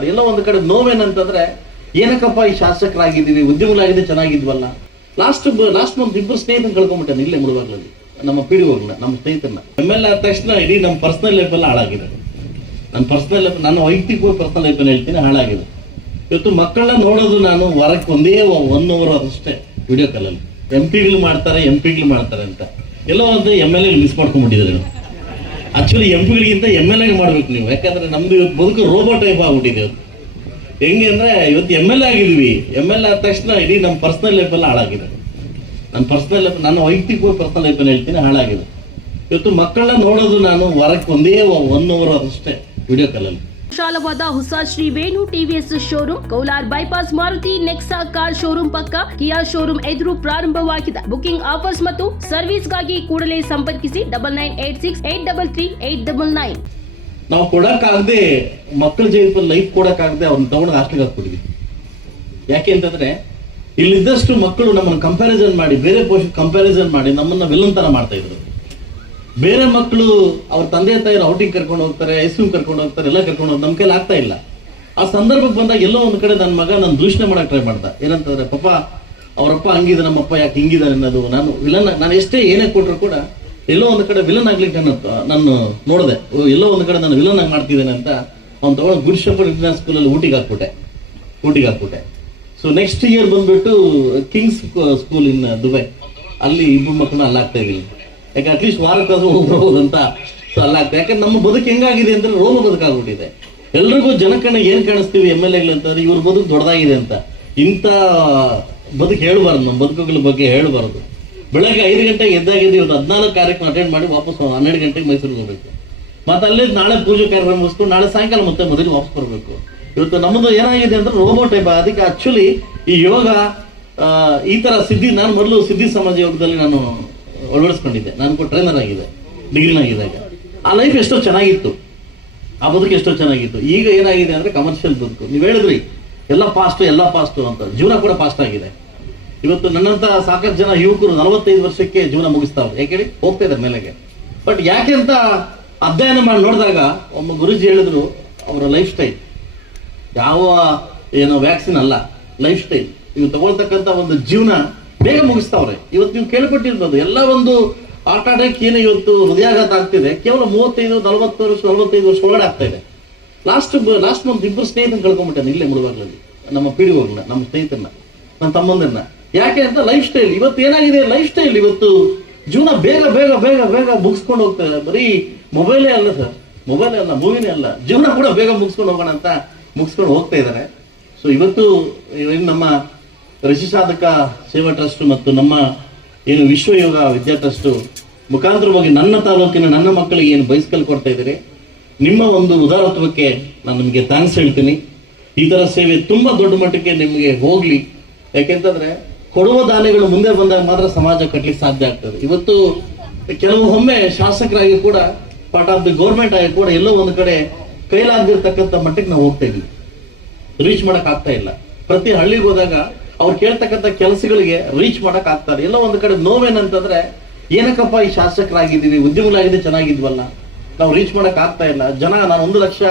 ಎಲ್ಲ ಒಂದು ಕಡೆ ನೋವೇನಂತಂದ್ರೆ, ಏನಕ್ಕಪ್ಪ ಈ ಶಾಸಕರಾಗಿದ್ದೀವಿ ಉದ್ಯಮಗಳಾಗಿದೆ ಚೆನ್ನಾಗಿದ್ವಲ್ಲ? ಲಾಸ್ಟ್ ಲಾಸ್ಟ್ ಮಂತ್ ಇಬ್ಬರು ಸ್ನೇಹಿತನ ಕಳ್ಕೊಂಡ್ಬಿಟ್ಟೆ ಇಲ್ಲೇ ಮುಳುವಾಗ್ಲಲ್ಲಿ. ನಮ್ಮ ಪಿಡಿ ಹೋಗ್ಲ ನಮ್ಮ ಸ್ನೇಹಿತರನ್ನ. ಎಂ ಆದ ತಕ್ಷಣ ಇಡೀ ನಮ್ಮ ಪರ್ಸನಲ್ ಲೈಫ್ ಎಲ್ಲ ಹಾಳಾಗಿದೆ. ನನ್ನ ಪರ್ಸನಲ್ ಲೈಫ್ ನನ್ನ ವೈಯಕ್ತಿಕ ಪರ್ಸನಲ್ ಲೈಫ್ ಹೇಳ್ತೀನಿ, ಹಾಳಾಗಿದೆ. ಇವತ್ತು ಮಕ್ಕಳನ್ನ ನೋಡೋದು ನಾನು ವಾರಕ್ಕೆ ಒಂದೇ ಒನ್ ಅವರ್ ಅದಷ್ಟೇ ವಿಡಿಯೋ ಕಾಲಲ್ಲಿ ಎಂ ಪಿಗಳು ಮಾಡ್ತಾರೆ ಎಂ ಪಿಗಳು ಮಾಡ್ತಾರೆ ಅಂತ. ಎಲ್ಲೋ ಒಂದು ಎಂ ಎಲ್ ಎ ಮಿಸ್ ಮಾಡ್ಕೊಂಡ್ಬಿಟ್ಟಿದ್ದಾರೆ. ಆಕ್ಚುಲಿ ಎಂ ಪಿಗಳಿಗಿಂತ ಎಂ ಎಲ್ ಎಗೆ ಮಾಡ್ಬೇಕು ನೀವು. ಯಾಕಂದ್ರೆ ನಮ್ದು ಇವತ್ತು ಬದುಕು ರೋಬೋ ಟೈಪ್ ಆಗ್ಬಿಟ್ಟಿದೆ ಹೆಂಗೆ ಅಂದ್ರೆ ಇವತ್ತು ಎಂ ಎಲ್ ಎ ಆಗಿದ್ವಿ. ಎಂ ಎಲ್ ಎ ಆದ ತಕ್ಷಣ ಇಡೀ ನಮ್ಮ ಪರ್ಸನಲ್ ಲೈಫ್ ಎಲ್ಲ ಹಾಳಾಗಿದೆ. ನನ್ನ ಪರ್ಸನಲ್ ಲೈಫ್ ನನ್ನ ವೈಯಕ್ತಿಕ ಪರ್ಸನಲ್ ಲೈಫ್ ಹೇಳ್ತೀನಿ, ಹಾಳಾಗಿದೆ. ಇವತ್ತು ಮಕ್ಕಳನ್ನ ನೋಡೋದು ನಾನು ವಾರಕ್ಕೆ ಒಂದೇ ಒನ್ ಅವರ್ ಅಷ್ಟೇ ವಿಡಿಯೋ ಕಾಲಲ್ಲಿ ವಿಶಾಲವಾದ ಹೊಸ Shri Venu TVS showroom, Kaular bypass Maruti Nexa car showroom ಪಕ್ಕ ಕಿಯಾ ಶೋರೂಮ್ ಎದುರು ಪ್ರಾರಂಭವಾಗಿದೆ. ಬುಕಿಂಗ್ ಆಫರ್ಸ್ ಮತ್ತು ಸರ್ವಿಸ್ಗಾಗಿ ಕೂಡಲೇ ಸಂಪರ್ಕಿಸಿ double nine eight six eight double three eight double nine. ನಾವು ಕೊಡಕ್ಕಾಗದೆ ಮಕ್ಕಳ ಜೀವನದಲ್ಲಿ ಲೈಫ್ ಕೊಡಕ್ಕಾಗದೆ ಅವ್ರನ್ನ ತಗೊಂಡು ಹಾಸ್ಟೆಲ್ ಹಾಕ್ಬಿಟ್ಟಿದ್ವಿ. ಯಾಕೆ ಅಂತಂದ್ರೆ ಇಲ್ಲಿದ್ದಷ್ಟು ಮಕ್ಕಳು ನಮ್ಮನ್ನು ಕಂಪ್ಯಾರಿಸನ್ ಮಾಡಿ, ಬೇರೆ ಪೋಷಕ ಕಂಪ್ಯಾರಿಸನ್ ಮಾಡಿ ನಮ್ಮನ್ನ ವಿಲನ್ ತರ ಮಾಡ್ತಾ ಇದ್ರು. ಬೇರೆ ಮಕ್ಕಳು ಅವ್ರ ತಂದೆ ತಾಯಿರ ಔಟಿಂಗ್ ಕರ್ಕೊಂಡು ಹೋಗ್ತಾರೆ ಐಸ್ ಕ್ರೀಮ್ ಕರ್ಕೊಂಡು ಹೋಗ್ತಾರೆ, ಎಲ್ಲ ಕರ್ಕೊಂಡು ಹೋಗಿ ನಮ್ಮ ಕೈಲಿ ಆಗ್ತಾ ಇಲ್ಲ. ಆ ಸಂದರ್ಭಕ್ಕೆ ಬಂದಾಗ ಎಲ್ಲೋ ಒಂದು ಕಡೆ ನನ್ನ ಮಗ ನನ್ನ ದೂಷಣೆ ಮಾಡಕ್ ಟ್ರೈ ಮಾಡ್ದ. ಏನಂತಂದ್ರೆ ಪಾಪ ಅವರಪ್ಪ ಹಂಗಿದೆ, ನಮ್ಮಪ್ಪ ಯಾಕೆ ಹಿಂಗಿದ್ದಾರೆ ಅನ್ನೋದು ನಾನು ವಿಲನ್ ನಾನು ಎಷ್ಟೇ ಏನೇ ಕೊಟ್ಟರು ಕೂಡ ಎಲ್ಲೋ ಒಂದು ಕಡೆ ವಿಲನ್ ಆಗ್ಲಿಕ್ಕೆ ನಾನು ನಾನು ನೋಡಿದೆ. ಎಲ್ಲೋ ಒಂದು ಕಡೆ ನಾನು ವಿಲನ್ ಆಗಿ ಮಾಡ್ತಿದ್ದೇನೆ ಅಂತ ಅವ್ನು ತಗೊಂಡು ಗುಡ್ ಶೆಫರ್ಡ್ ಇಂಟರ್ನ್ಯಾಷನಲ್ ಸ್ಕೂಲಲ್ಲಿ ಊಟಿಗೆ ಹಾಕ್ಬಿಟ್ಟೆ. ಊಟಿಗೆ ಹಾಕ್ಬಿಟ್ಟೆ. ಸೊ ನೆಕ್ಸ್ಟ್ ಇಯರ್ ಬಂದ್ಬಿಟ್ಟು ಕಿಂಗ್ಸ್ ಸ್ಕೂಲ್ ಇನ್ ದುಬೈ ಅಲ್ಲಿ ಇಬ್ಬರು ಮಕ್ಕಳು ಅಲ್ಲಾಗ್ತಾ ಇದೀನಿ ಯಾಕೆ ಅಟ್ಲೀಸ್ಟ್ ವಾರಕ್ಕಾದ್ರೂ ಹೋಗ್ಬಹುದು ಅಂತ? ಅಲ್ಲ ಯಾಕಂದ್ರೆ ನಮ್ಮ ಬದುಕು ಹೆಂಗಾಗಿದೆ ಅಂದ್ರೆ ರೋಮ ಬದುಕಾಗ್ಬಿಟ್ಟಿದೆ ಎಲ್ರಿಗೂ ಜನಕ್ಕನ್ನ ಏನ್ ಕಾಣಿಸ್ತೀವಿ ಎಂ ಎಲ್ ಎಗಳು ಅಂತಂದ್ರೆ ಇವ್ರ ಬದುಕು ದೊಡ್ಡದಾಗಿದೆ ಅಂತ. ಇಂಥ ಬದುಕು ಹೇಳಬಾರ್ದು, ನಮ್ಮ ಬದುಕುಗಳ ಬಗ್ಗೆ ಹೇಳಬಾರ್ದು. ಬೆಳಗ್ಗೆ ಐದು ಗಂಟೆಗೆ ಎದ್ದಾಗಿದ್ದು ಇವತ್ತು ಹದಿನಾಲ್ಕು ಕಾರ್ಯಕ್ರಮ ಅಟೆಂಡ್ ಮಾಡಿ ವಾಪಸ್ ಹನ್ನೆರಡು ಗಂಟೆಗೆ ಮೈಸೂರಿಗೆ ಹೋಗ್ಬೇಕು. ಮತ್ತೆ ಅಲ್ಲೇ ನಾಳೆ ಪೂಜೆ ಕಾರ್ಯಕ್ರಮ ಮುಗಿಸ್ಕೊಂಡು ನಾಳೆ ಸಾಯಂಕಾಲ ಮತ್ತೆ ಮದುವೆ ವಾಪಸ್ ಬರಬೇಕು. ಇವತ್ತು ನಮ್ಮದು ಏನಾಗಿದೆ ಅಂದ್ರೆ ರೋಬೋ ಟೈಪ್ ಅದಕ್ಕೆ ಆಕ್ಚುಲಿ ಈ ಯೋಗ ಈ ತರ ಸಿದ್ಧಿ, ನಾನು ಮೊದಲು ಸಿದ್ಧಿ ಸಮಾಜ ಯೋಗದಲ್ಲಿ ನಾನು ಅಳವಡಿಸ್ಕೊಂಡಿದ್ದೆ. ನಾನು ಟ್ರೈನರ್ ಆಗಿದೆ ಡಿಗ್ರಿನಾಗಿದ್ದಾಗ ಆ ಲೈಫ್ ಎಷ್ಟೋ ಚೆನ್ನಾಗಿತ್ತು. ಆ ಬದುಕು ಎಷ್ಟೋ ಚೆನ್ನಾಗಿತ್ತು. ಈಗ ಏನಾಗಿದೆ ಅಂದರೆ ಕಮರ್ಷಿಯಲ್ ಬದುಕು. ನೀವು ಹೇಳಿದ್ರಿ, ಎಲ್ಲ ಫಾಸ್ಟ್ ಎಲ್ಲ ಫಾಸ್ಟ್ ಅಂತ. ಜೀವನ ಕೂಡ ಫಾಸ್ಟ್ ಆಗಿದೆ. ಇವತ್ತು ನನ್ನಂತ ಸಾಕಷ್ಟು ಜನ ಯುವಕರು ನಲವತ್ತೈದು ವರ್ಷಕ್ಕೆ ಜೀವನ ಮುಗಿಸ್ತಾವ್ರೆ ಯಾಕೆ ಹೇಳಿ? ಹೋಗ್ತಾ ಇದ್ದಾರೆ ಮೇಲೆಗೆ. ಬಟ್ ಯಾಕೆ ಅಂತ ಅಧ್ಯಯನ ಮಾಡಿ ನೋಡಿದಾಗ ಒಬ್ಬ ಗುರುಜಿ ಹೇಳಿದ್ರು, ಅವರ ಲೈಫ್ ಸ್ಟೈಲ್ ಯಾವ, ಏನು ವ್ಯಾಕ್ಸಿನ್ ಅಲ್ಲ ಲೈಫ್ ಸ್ಟೈಲ್ ಇವು ತಗೊಳ್ತಕ್ಕಂಥ ಒಂದು ಜೀವನ ಬೇಗ ಮುಗಿಸ್ತಾವ್ರೆ. ಇವತ್ತು ನೀವು ಕೇಳ್ಪಟ್ಟಿರ್ಬೋದು ಎಲ್ಲ ಒಂದು ಆಟ ಆಡಕ್ಕೆ ಏನು ಇವತ್ತು ಹೃದಯಾಘಾತ ಆಗ್ತಿದೆ, ಕೇವಲ ಮೂವತ್ತೈದು, ನಲವತ್ತು ವರ್ಷ ನಲವತ್ತೈದು ವರ್ಷ ಒಳಗಡೆ ಆಗ್ತಾ ಇದೆ. ಲಾಸ್ಟ್ ಲಾಸ್ಟ್ ಮಂತ್ ಇಬ್ಬರು ಸ್ನೇಹಿತನ ಕಳ್ಕೊಂಡ್ಬಿಟ್ಟೆ, ಇಲ್ಲೇ ಮುಳುವಾಗ್ಲಲ್ಲಿ ನಮ್ಮ ಹೋಗ್ಲ ನಮ್ಮ ಸ್ನೇಹಿತರನ್ನ ನನ್ನ ತಮ್ಮಂದಿರನ್ನ. ಯಾಕೆ ಅಂತ ಲೈಫ್ ಸ್ಟೈಲ್ ಇವತ್ತು ಏನಾಗಿದೆ? ಲೈಫ್ ಸ್ಟೈಲ್ ಇವತ್ತು ಜೀವನ ಬೇಗ ಬೇಗ ಬೇಗ ಬೇಗ ಮುಗಿಸ್ಕೊಂಡು ಹೋಗ್ತಾರೆ ಬರೀ ಮೊಬೈಲೇ ಅಲ್ಲ ಸರ್ ಮೊಬೈಲೇ ಅಲ್ಲ ಮೂವಿನೇ ಅಲ್ಲ, ಜೀವನ ಕೂಡ ಬೇಗ ಮುಗಿಸ್ಕೊಂಡು ಹೋಗೋಣ ಅಂತ ಮುಗಿಸ್ಕೊಂಡು ಹೋಗ್ತಾ ಇದ್ದಾರೆ. ಸೊ ಇವತ್ತು ನಮ್ಮ ಋಷಿ ಸಾಧಕ, ಸೇವಾ ಟ್ರಸ್ಟ್ ಮತ್ತು ನಮ್ಮ ಏನು ವಿಶ್ವ ಯೋಗ ವಿದ್ಯಾ ಟ್ರಸ್ಟ್ ಮುಖಾಂತರವಾಗಿ ನನ್ನ ತಾಲೂಕಿನ ನನ್ನ ಮಕ್ಕಳಿಗೆ ಏನು ಬೈಸಿಕಲ್ ಕೊಡ್ತಾ ಇದ್ದೀರಿ, ನಿಮ್ಮ ಒಂದು ಉದಾರತ್ವಕ್ಕೆ ನಾನು ನಿಮಗೆ ಥ್ಯಾಂಕ್ಸ್ ಹೇಳ್ತೀನಿ. ಈ ಥರ ಸೇವೆ ತುಂಬಾ ದೊಡ್ಡ ಮಟ್ಟಕ್ಕೆ ನಿಮಗೆ ಹೋಗ್ಲಿ. ಯಾಕೆಂತಂದ್ರೆ ಕೊಡುವ ದಾನಿಗಳು ಮುಂದೆ ಬಂದಾಗ ಮಾತ್ರ ಸಮಾಜ ಕಟ್ಟಲಿಕ್ಕೆ ಸಾಧ್ಯ ಆಗ್ತದೆ. ಇವತ್ತು ಕೆಲವು ಒಮ್ಮೆ ಶಾಸಕರಾಗಿ ಕೂಡ ಪಾರ್ಟ್ ಆಫ್ ದಿ ಗೌರ್ಮೆಂಟ್ ಆಗಿ ಕೂಡ ಎಲ್ಲೋ ಒಂದು ಕಡೆ ಕೈಲಾಗದಿರ್ತಕ್ಕಂಥ ಮಟ್ಟಕ್ಕೆ ನಾವು ಹೋಗ್ತಾ ಇದೀವಿ ರೀಚ್ ಮಾಡೋಕ್ಕಾಗ್ತಾ ಇಲ್ಲ. ಪ್ರತಿ ಹಳ್ಳಿಗೆ ಹೋದಾಗ ಅವ್ರು ಕೇಳ್ತಕ್ಕಂಥ ಕೆಲಸಗಳಿಗೆ ರೀಚ್ ಮಾಡಕ್ ಆಗ್ತಾರೆ ಎಲ್ಲ ಒಂದು ಕಡೆ ನೋವೇನಂತಂದ್ರೆ, ಏನಕ್ಕಪ್ಪ ಈ ಶಾಸಕರಾಗಿದ್ದೀವಿ ಉದ್ಯಮಗಳಾಗಿದೆ ಚೆನ್ನಾಗಿದ್ವಲ್ಲ. ನಾವು ರೀಚ್ ಮಾಡಕ್ ಆಗ್ತಾ ಇಲ್ಲ. ಜನ, ನಾನು ಒಂದು ಲಕ್ಷ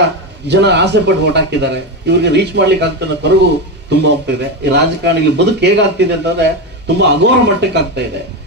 ಜನ ಆಸೆ ಪಟ್ಟು ಓಟ್ ಹಾಕಿದ್ದಾರೆ. ಇವ್ರಿಗೆ ರೀಚ್ ಮಾಡ್ಲಿಕ್ಕೆ ಆಗ್ತಾ ಕೊರಗು ತುಂಬಾ ಹೋಗ್ತಿದೆ. ಈ ರಾಜಕಾರಣಿಗಳು ಬದುಕು ಹೇಗಾಗ್ತಿದೆ ಅಂತಂದ್ರೆ, ತುಂಬಾ ಅಘೋರ ಮಟ್ಟಕ್ಕೆ ಆಗ್ತಾ ಇದೆ.